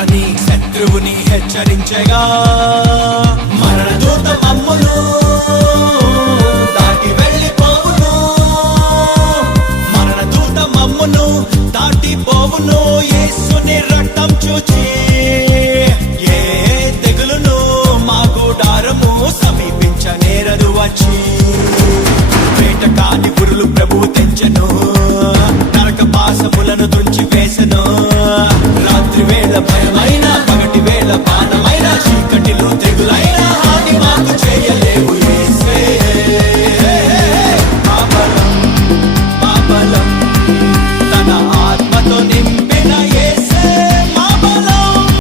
అతని శత్రువుని హెచ్చరించగా మరణదూత మమ్మును దాటి వెళ్ళిపోవును, మరణదూత మమ్మును దాటిపోవును. యేసుని రక్తం చూచి ఏ తెగులును మా గుడారము సమీపించనేరదు వచ్చి. వేటకాని పురులు ప్రభు తెంచెను, నరక పాశములను తుంచి వేసెను.